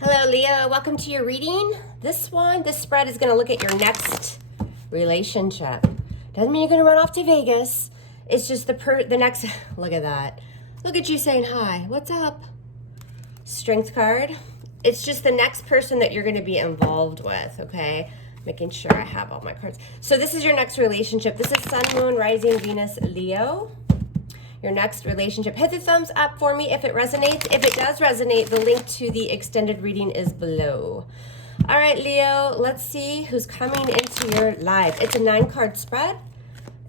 Hello, Leo. Welcome to your reading. This spread is going to look at your next relationship. Doesn't mean you're going to run off to Vegas. It's just the next. Look at that. Look at you saying hi. What's up? Strength card. It's just the next person that you're going to be involved with. Okay. Making sure I have all my cards. So this is your next relationship. This is Sun, Moon, Rising, Venus, Leo. Your next relationship. Hit the thumbs up for me if it resonates. If it does resonate, the link to the extended reading is below. All right, Leo, let's see who's coming into your life. It's a 9-card spread,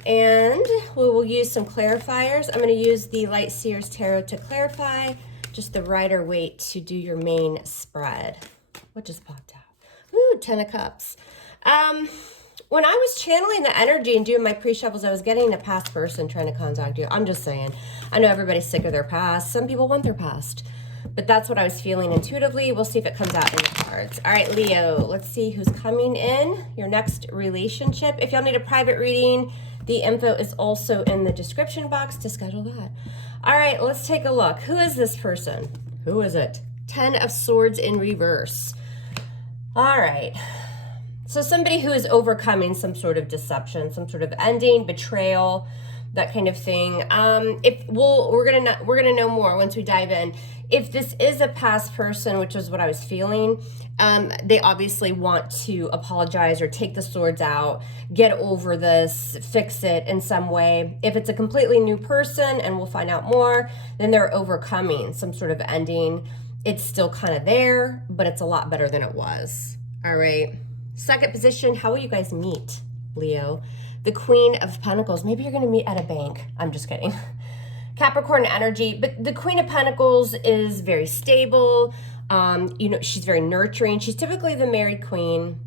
and we will use some clarifiers. I'm going to use the Light Seers Tarot to clarify just the Rider Waite to do your main spread. What just popped out? Ooh, 10 of Cups. When I was channeling the energy and doing my pre-shuffles, I was getting a past person trying to contact you. I'm just saying. I know everybody's sick of their past. Some people want their past. But that's what I was feeling intuitively. We'll see if it comes out in the cards. All right, Leo, let's see who's coming in. Your next relationship. If y'all need a private reading, the info is also in the description box to schedule that. All right, let's take a look. Who is this person? Who is it? 10 of Swords in reverse. All right. So somebody who is overcoming some sort of deception, some sort of ending, betrayal, that kind of thing. We're gonna know more once we dive in. If this is a past person, which is what I was feeling, they obviously want to apologize or take the swords out, get over this, fix it in some way. If it's a completely new person, and we'll find out more, then they're overcoming some sort of ending. It's still kind of there, but it's a lot better than it was. All right. Second position, how will you guys meet, Leo? The Queen of Pentacles. Maybe you're going to meet at a bank. I'm just kidding. Capricorn energy, but the Queen of Pentacles is very stable. She's very nurturing. She's typically the married queen.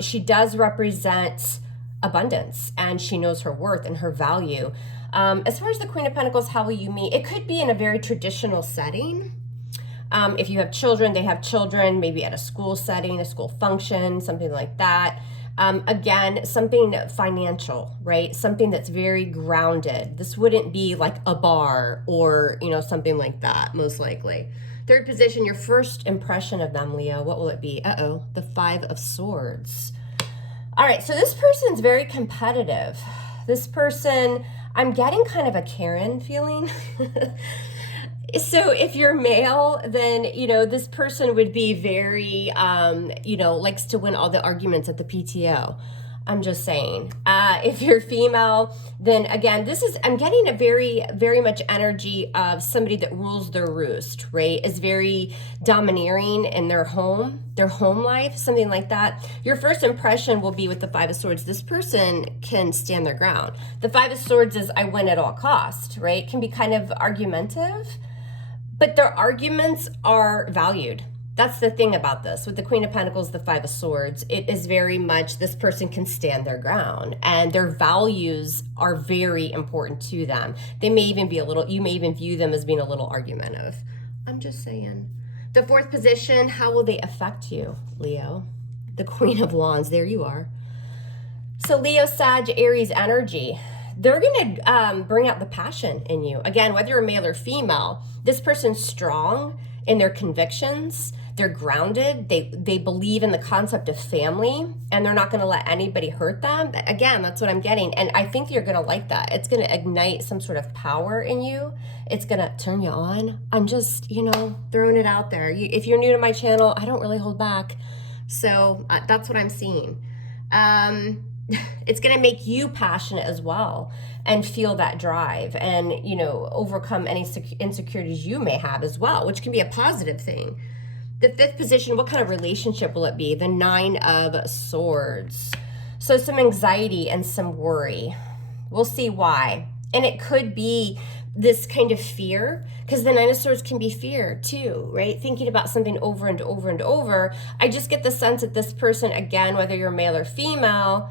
She does represent abundance, and she knows her worth and her value. As far as the Queen of Pentacles, how will you meet? It could be in a very traditional setting. If you have children, they have children, maybe at a school setting, a school function, something like that. Again, something financial, right? Something that's very grounded. This wouldn't be like a bar or, something like that, most likely. Third position, your first impression of them, Leo. What will it be? The 5 of Swords. All right, so this person's very competitive. This person, I'm getting kind of a Karen feeling. So if you're male, then, this person would be very, likes to win all the arguments at the PTO. I'm just saying. If you're female, then again, I'm getting a very, very much energy of somebody that rules their roost, right? Is very domineering in their home life, something like that. Your first impression will be with the 5 of Swords. This person can stand their ground. The 5 of Swords is I win at all cost, right? Can be kind of argumentative. But their arguments are valued. That's the thing about this. With the Queen of Pentacles, the 5 of Swords, it is very much this person can stand their ground, and their values are very important to them. They may even be you may even view them as being a little argumentative. I'm just saying. The 4th position, how will they affect you, Leo? The Queen of Wands, there you are. So Leo, Sag, Aries energy. They're going to bring out the passion in you. Again, whether you're male or female, this person's strong in their convictions. They're grounded. They believe in the concept of family, and they're not going to let anybody hurt them. Again, that's what I'm getting. And I think you're going to like that. It's going to ignite some sort of power in you. It's going to turn you on. I'm just, throwing it out there. If you're new to my channel, I don't really hold back. So that's what I'm seeing. It's going to make you passionate as well and feel that drive and, overcome any insecurities you may have as well, which can be a positive thing. The 5th position, what kind of relationship will it be? The 9 of Swords. So some anxiety and some worry. We'll see why. And it could be this kind of fear, because the 9 of Swords can be fear too, right? Thinking about something over and over and over. I just get the sense that this person, again, whether you're male or female,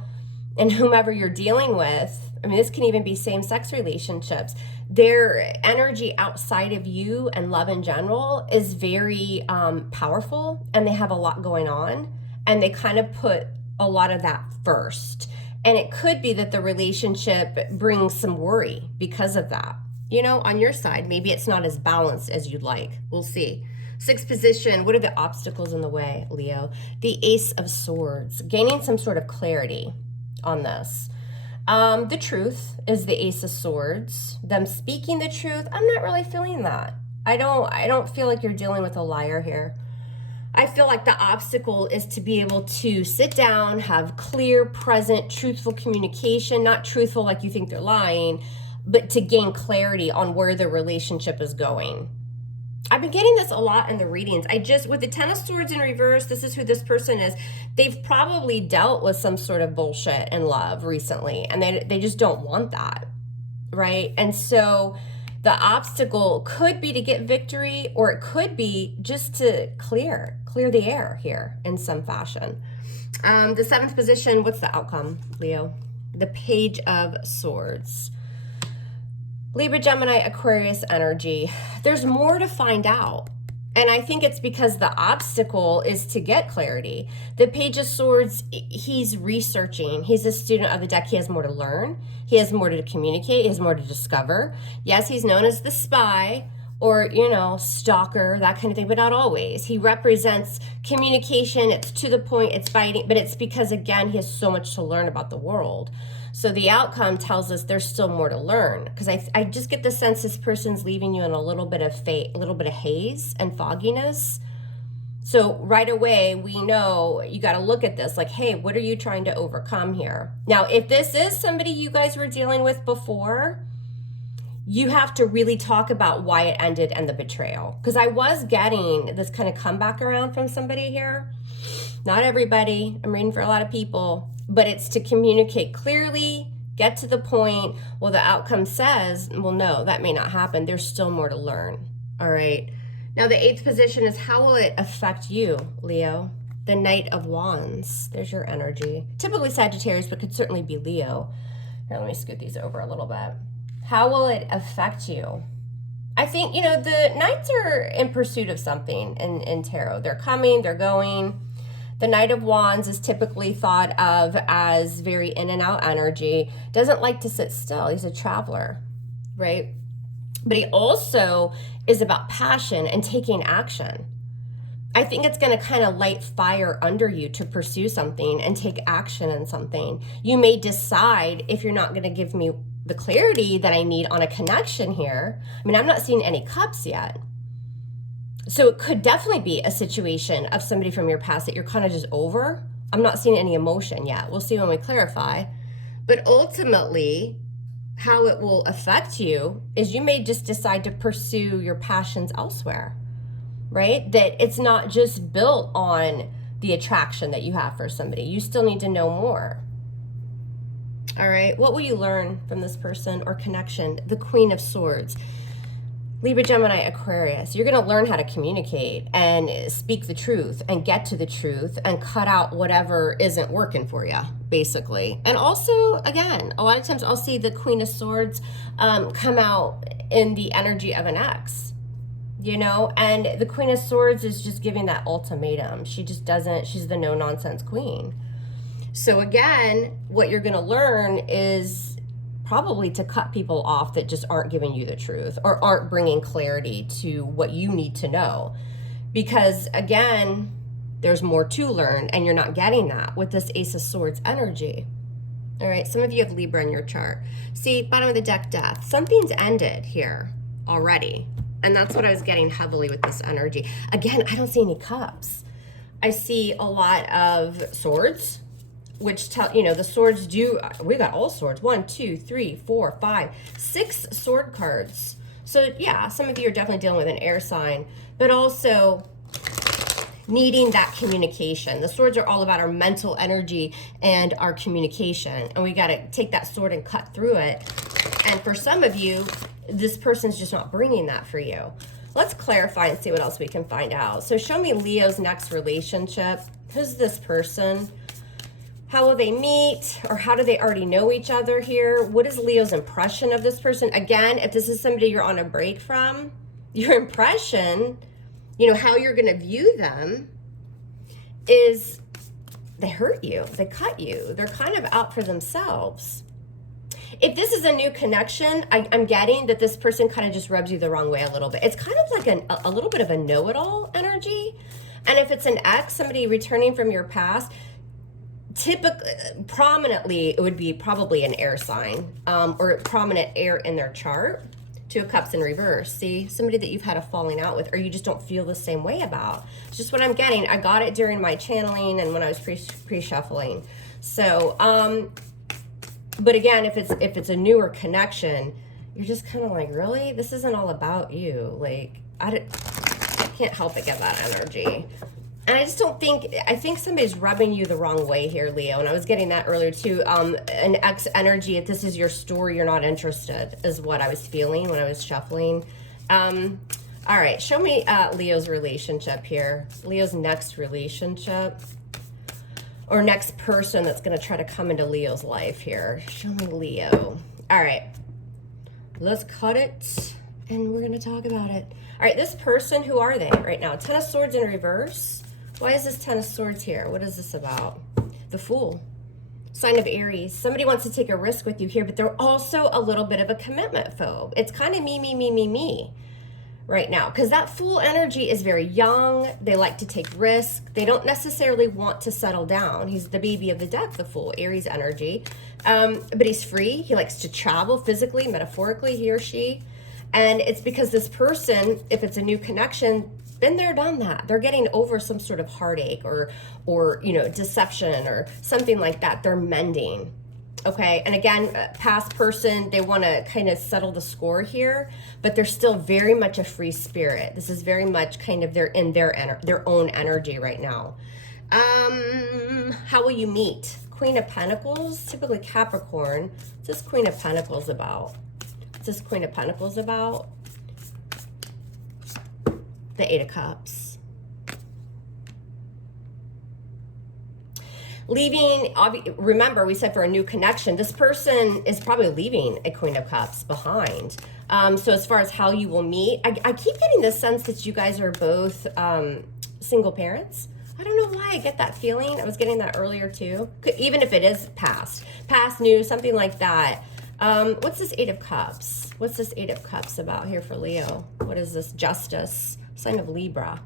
and whomever you're dealing with, this can even be same-sex relationships, their energy outside of you and love in general is very powerful, and they have a lot going on, and they kind of put a lot of that first. And it could be that the relationship brings some worry because of that. On your side, maybe it's not as balanced as you'd like. We'll see. Sixth position, what are the obstacles in the way, Leo? The Ace of Swords, gaining some sort of clarity on this. The truth is the Ace of Swords. Them speaking the truth, I'm not really feeling that. I don't feel like you're dealing with a liar here. I feel like the obstacle is to be able to sit down, have clear, present, truthful communication, not truthful like you think they're lying, but to gain clarity on where the relationship is going. I've been getting this a lot in the readings. With the Ten of Swords in reverse, this is who this person is. They've probably dealt with some sort of bullshit in love recently, and they just don't want that, right? And so the obstacle could be to get victory, or it could be just to clear the air here in some fashion. The seventh position, what's the outcome, Leo? The Page of Swords. Libra, Gemini, Aquarius energy. There's more to find out. And I think it's because the obstacle is to get clarity. The Page of Swords, he's researching. He's a student of the deck. He has more to learn. He has more to communicate. He has more to discover. Yes, he's known as the spy or, stalker, that kind of thing, but not always. He represents communication. It's to the point. It's biting, but it's because, again, he has so much to learn about the world. So the outcome tells us there's still more to learn, because I just get the sense this person's leaving you in a little bit of haze and fogginess. So right away, we know you got to look at this like, hey, what are you trying to overcome here? Now, if this is somebody you guys were dealing with before, you have to really talk about why it ended and the betrayal. Because I was getting this kind of comeback around from somebody here. Not everybody. I'm reading for a lot of people. But it's to communicate clearly, get to the point. Well, the outcome says, well, no, that may not happen. There's still more to learn. All right. Now, the eighth position is how will it affect you, Leo? The Knight of Wands. There's your energy. Typically Sagittarius, but could certainly be Leo. Here, let me scoot these over a little bit. How will it affect you? I think, the Knights are in pursuit of something in tarot. They're coming, they're going. The Knight of Wands is typically thought of as very in and out energy. Doesn't like to sit still. He's a traveler, right? But he also is about passion and taking action. I think it's going to kind of light fire under you to pursue something and take action in something. You may decide, if you're not going to give me the clarity that I need on a connection here. I mean, I'm not seeing any cups yet. So it could definitely be a situation of somebody from your past that you're kind of just over. I'm not seeing any emotion yet. We'll see when we clarify. But ultimately, how it will affect you is you may just decide to pursue your passions elsewhere, right? That it's not just built on the attraction that you have for somebody. You still need to know more. All right, what will you learn from this person or connection? The Queen of Swords. Libra, Gemini, Aquarius, you're going to learn how to communicate and speak the truth and get to the truth and cut out whatever isn't working for you, basically. And also, again, a lot of times I'll see the Queen of Swords come out in the energy of an ex, and the Queen of Swords is just giving that ultimatum. She just doesn't, she's the no-nonsense queen. So again, what you're going to learn is probably to cut people off that just aren't giving you the truth or aren't bringing clarity to what you need to know. Because again, there's more to learn and you're not getting that with this Ace of Swords energy. All right, some of you have Libra in your chart. See, bottom of the deck, Death. Something's ended here already. And that's what I was getting heavily with this energy. Again, I don't see any cups. I see a lot of swords, which tell, the swords we got all swords. 1, 2, 3, 4, 5, 6 sword cards. So yeah, some of you are definitely dealing with an air sign, but also needing that communication. The swords are all about our mental energy and our communication. And we got to take that sword and cut through it. And for some of you, this person's just not bringing that for you. Let's clarify and see what else we can find out. So show me Leo's next relationship. Who's this person? How will they meet, or how do they already know each other here? What is Leo's impression of this person? Again, if this is somebody you're on a break from, your impression, how you're going to view them is they hurt you, they cut you, they're kind of out for themselves. If this is a new connection, I'm getting that this person kind of just rubs you the wrong way a little bit. It's kind of like a little bit of a know-it-all energy. And if it's an ex, somebody returning from your past, typically, prominently, it would be probably an air sign, or prominent air in their chart. Two of Cups in reverse. See, somebody that you've had a falling out with, or you just don't feel the same way about. It's just what I'm getting. I got it during my channeling and when I was pre-shuffling. So, but again, if it's a newer connection, you're just kind of like, really? This isn't all about you. Like, I can't help but get that energy. And I just don't think, I think somebody's rubbing you the wrong way here, Leo. And I was getting that earlier too. An ex energy, if this is your story, you're not interested, is what I was feeling when I was shuffling. All right, show me Leo's relationship here. Leo's next relationship. Or next person that's going to try to come into Leo's life here. Show me Leo. All right, let's cut it and we're going to talk about it. All right, this person, who are they right now? Ten of Swords in reverse. Why is this Ten of Swords here? What is this about? The Fool. Sign of Aries. Somebody wants to take a risk with you here, but they're also a little bit of a commitment phobe. It's kind of me right now, because that Fool energy is very young. They like to take risks. They don't necessarily want to settle down. He's the baby of the deck, the Fool, Aries energy. But he's free. He likes to travel physically, metaphorically, he or she. And it's because this person, if it's a new connection, been there, done that. They're getting over some sort of heartache or you know, deception or something like that. They're mending. Okay, and again, past person, they want to kind of settle the score here, but they're still very much a free spirit. This is very much kind of they're in their own energy right now. How will you meet? Queen of Pentacles, typically Capricorn. What's this Queen of Pentacles about? What's this Queen of Pentacles about? The Eight of Cups. Leaving, remember we said for a new connection, this person is probably leaving a Queen of Cups behind. So as far as how you will meet, I keep getting this sense that you guys are both single parents. I don't know why I get that feeling. I was getting that earlier too. Even if it is past, new, something like that. What's this Eight of Cups? What's this Eight of Cups about here for Leo? What is this? Justice. Sign of Libra.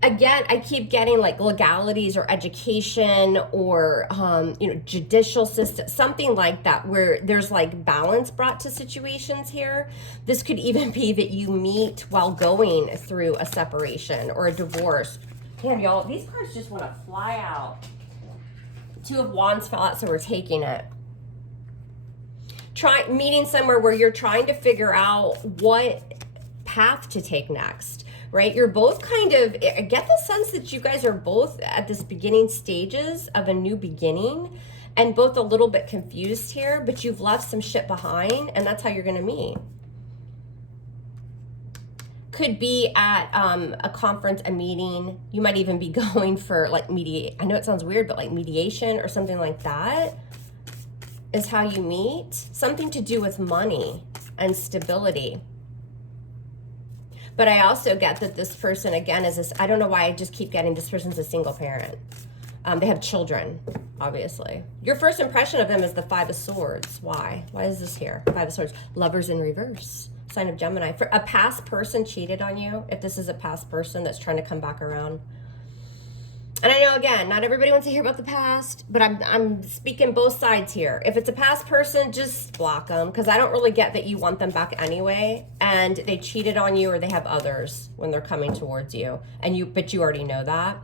Again, I keep getting like legalities or education or, you know, judicial system, something like that, where there's like balance brought to situations here. This could even be that you meet while going through a separation or a divorce. Damn, y'all, these cards just want to fly out. Two of Wands fell out, so we're taking it. Meeting somewhere where you're trying to figure out what path to take next, right? You're both kind of, I get the sense that you guys are both at this beginning stages of a new beginning and both a little bit confused here, but you've left some shit behind and that's how you're going to meet. Could be at a conference, a meeting. You might even be going for like I know it sounds weird, but like mediation or something like that is how you meet. Something to do with money and stability. But I also get that this person, again, is this, I don't know why I just keep getting this person's a single parent. They have children, obviously. Your first impression of them is the Five of Swords. Why? Why is this here? Five of Swords. Lovers in reverse. Sign of Gemini. For a past person cheated on you, if this is a past person that's trying to come back around. And I know, again, not everybody wants to hear about the past, but I'm speaking both sides here. If it's a past person, just block them, because I don't really get that you want them back anyway, and they cheated on you or they have others when they're coming towards you, but you already know that.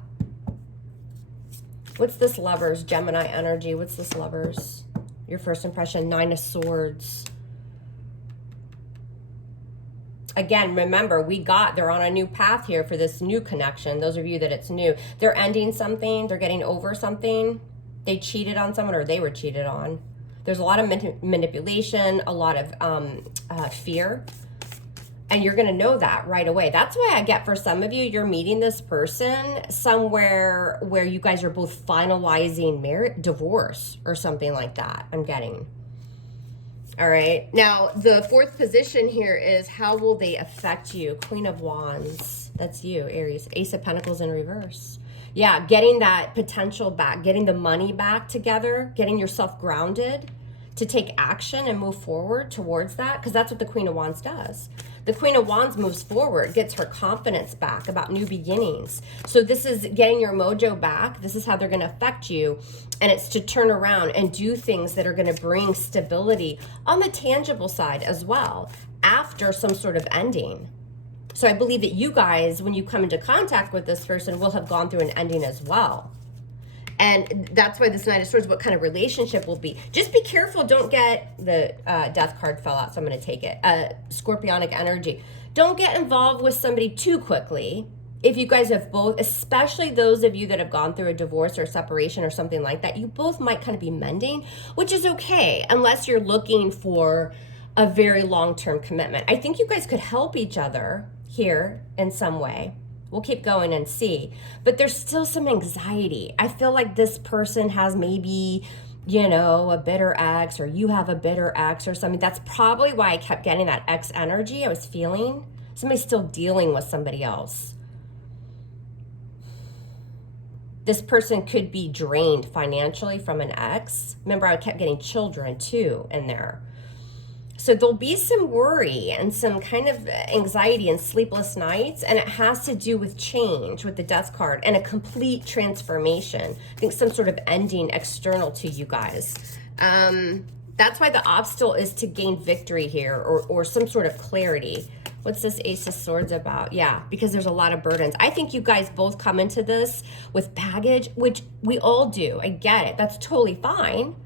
What's this Lovers? Gemini energy. What's this Lovers? Your first impression, Nine of Swords. Again, remember, they're on a new path here for this new connection. Those of you that it's new, they're ending something, they're getting over something. They cheated on someone or they were cheated on. There's a lot of manipulation, a lot of fear. And you're going to know that right away. That's why I get for some of you, you're meeting this person somewhere where you guys are both finalizing divorce or something like that. I'm getting. All right. Now, the fourth position here is how will they affect you? Queen of Wands. That's you, Aries. Ace of Pentacles in reverse. Yeah, getting that potential back, getting the money back together, getting yourself grounded to take action and move forward towards that, because that's what the Queen of Wands does. The Queen of Wands moves forward, gets her confidence back about new beginnings. So this is getting your mojo back. This is how they're going to affect you. And it's to turn around and do things that are going to bring stability on the tangible side as well after some sort of ending. So I believe that you guys, when you come into contact with this person, will have gone through an ending as well. And that's why this Knight of Swords, what kind of relationship will be. Just be careful. Don't get the Death card fell out, so I'm going to take it. Scorpionic energy. Don't get involved with somebody too quickly. If you guys have both, especially those of you that have gone through a divorce or separation or something like that, you both might kind of be mending, which is okay, unless you're looking for a very long-term commitment. I think you guys could help each other here in some way. We'll keep going and see. But there's still some anxiety. I feel like this person has maybe, you know, a bitter ex, or you have a bitter ex or something. That's probably why I kept getting that ex energy I was feeling. Somebody's still dealing with somebody else. This person could be drained financially from an ex. Remember, I kept getting children too in there. So there'll be some worry and some kind of anxiety and sleepless nights, and it has to do with change with the Death card and a complete transformation. I think some sort of ending external to you guys. That's why the obstacle is to gain victory here, or some sort of clarity. What's this Ace of Swords about? Yeah, because there's a lot of burdens. I think you guys both come into this with baggage, which we all do. I get it. That's totally fine.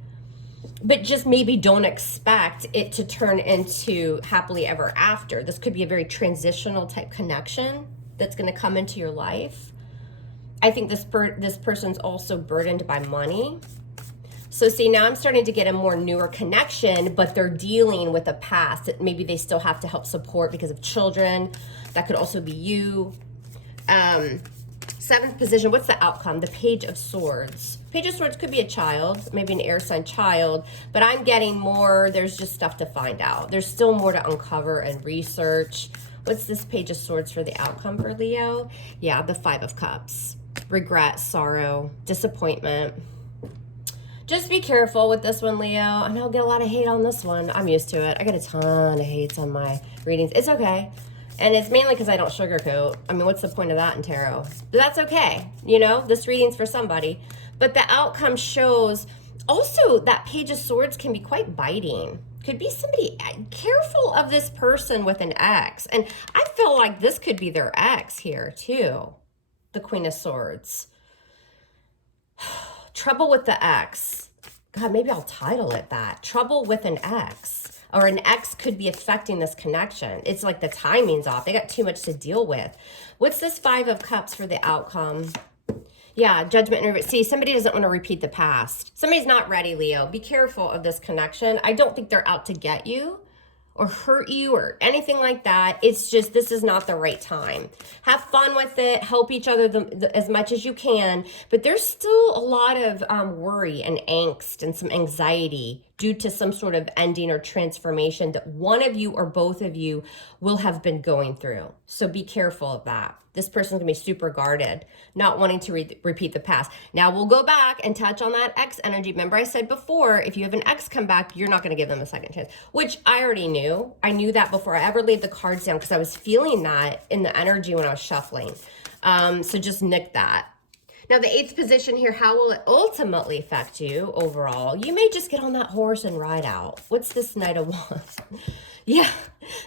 But just maybe don't expect it to turn into happily ever after. This could be a very transitional type connection that's going to come into your life. I think this person's also burdened by money. So see, now I'm starting to get a more newer connection, but they're dealing with a past that maybe they still have to help support because of children. That could also be you. Seventh position, what's the outcome? The Page of Swords. Page of Swords could be a child, maybe an air sign child, but I'm getting more, there's just stuff to find out. There's still more to uncover and research. What's this Page of Swords for the outcome for Leo? Yeah, the Five of Cups. Regret, sorrow, disappointment. Just be careful with this one, Leo. I know I'll get a lot of hate on this one. I'm used to it. I get a ton of hates on my readings. It's okay. And it's mainly because I don't sugarcoat. I mean, what's the point of that in tarot? But that's okay. You know, this reading's for somebody. But the outcome shows also that Page of Swords can be quite biting. Could be somebody careful of this person with an ex. And I feel like this could be their ex here too. The Queen of Swords. Trouble with the ex. God, maybe I'll title it that. Trouble with an ex. Or an ex could be affecting this connection. It's like the timing's off. They got too much to deal with. What's this Five of Cups for the outcome? Yeah, judgment and see, somebody doesn't want to repeat the past. Somebody's not ready, Leo. Be careful of this connection. I don't think they're out to get you or hurt you or anything like that. It's just, this is not the right time. Have fun with it. Help each other as much as you can. But there's still a lot of worry and angst and some anxiety due to some sort of ending or transformation that one of you or both of you will have been going through. So be careful of that. This person's gonna be super guarded, not wanting to repeat the past. Now we'll go back and touch on that ex energy. Remember I said before, if you have an ex come back, you're not gonna give them a second chance, which I already knew. I knew that before I ever laid the cards down because I was feeling that in the energy when I was shuffling. So just nick that. Now the eighth position here, how will it ultimately affect you overall? You may just get on that horse and ride out. What's this Knight of Wands? Yeah,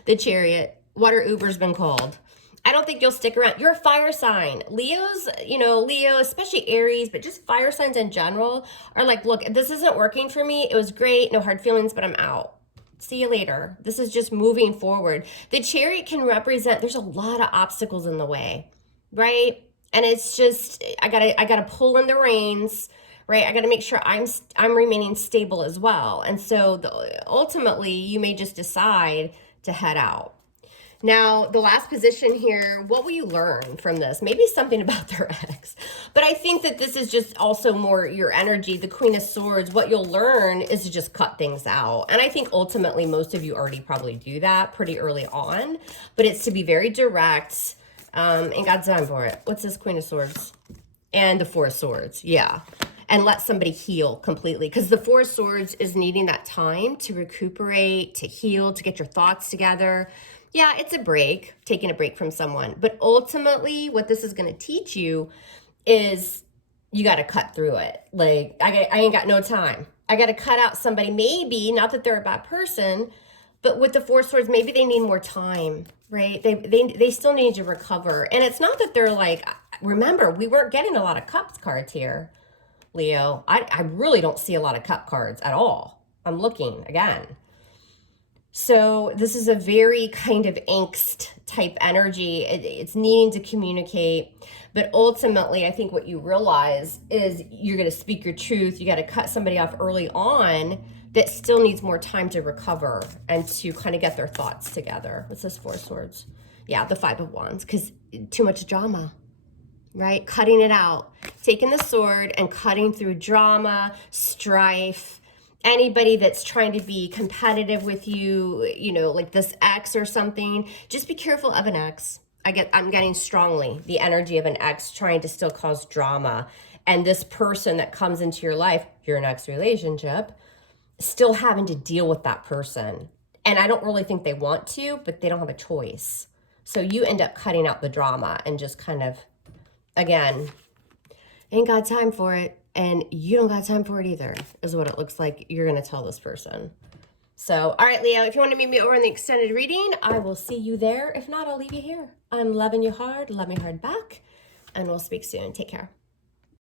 the Chariot. Water Uber's been called. I don't think you'll stick around. You're a fire sign. Leo's, you know, Leo, especially Aries, but just fire signs in general are like, look, this isn't working for me. It was great. No hard feelings, but I'm out. See you later. This is just moving forward. The Chariot can represent, there's a lot of obstacles in the way, right? And it's just, I gotta pull in the reins, right? I gotta make sure I'm remaining stable as well. And so ultimately you may just decide to head out. Now, the last position here, what will you learn from this? Maybe something about their ex. But I think that this is just also more your energy. The Queen of Swords, what you'll learn is to just cut things out. And I think ultimately most of you already probably do that pretty early on. But it's to be very direct, and God's time for it. What's this Queen of Swords? And the Four of Swords, yeah. And let somebody heal completely. Because the Four of Swords is needing that time to recuperate, to heal, to get your thoughts together. Yeah, it's a break, taking a break from someone. But ultimately, what this is going to teach you is you got to cut through it. Like, I ain't got no time. I got to cut out somebody, maybe, not that they're a bad person, but with the Four of Swords, maybe they need more time, right? They still need to recover. And it's not that they're like, remember, we weren't getting a lot of cups cards here, Leo. I really don't see a lot of cup cards at all. I'm looking again. So this is a very kind of angst type energy. It's needing to communicate. But ultimately, I think what you realize is you're going to speak your truth. You got to cut somebody off early on that still needs more time to recover and to kind of get their thoughts together. What's this, Four of Swords? Yeah, the Five of Wands, because too much drama, right? Cutting it out, taking the sword and cutting through drama, strife, anybody that's trying to be competitive with you, you know, like this ex or something. Just be careful of an ex. I'm getting strongly the energy of an ex trying to still cause drama. And this person that comes into your life, your next relationship, still having to deal with that person. And I don't really think they want to, but they don't have a choice. So you end up cutting out the drama and just kind of, again, ain't got time for it. And you don't got time for it either, is what it looks like you're going to tell this person. So, all right, Leo, if you want to meet me over in the extended reading, I will see you there. If not, I'll leave you here. I'm loving you hard. Love me hard back. And we'll speak soon. Take care.